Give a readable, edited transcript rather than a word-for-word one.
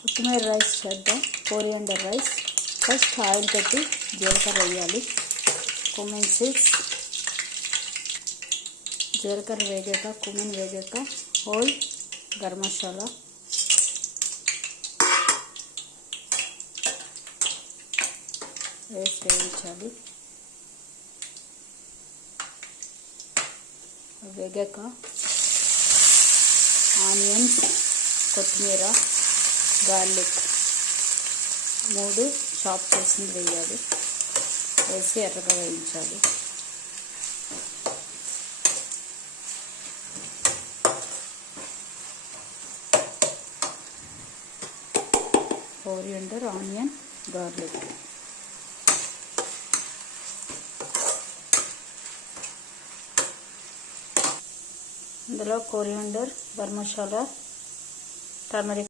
కొత్తిమీర రైస్ చేద్దాం. Coriander rice. First oil పెట్టి జీలకర్ర వేయాలి. Cumin seeds. జీలకర్ర వేగాక కుమిన్ వేగాక హోల్ గరం మసాలా వేసి వేయించాలి. వేగాక ఆనియన్స్, కొత్తిమీర, గార్లిక్ 3 చాప్ చేసింది వేయాలి. వేసి ఎర్రగా వేయించాలి. Coriander, onion, garlic. ఇందులో కోరియాండర్, గరం మసాలా, టర్మరిక్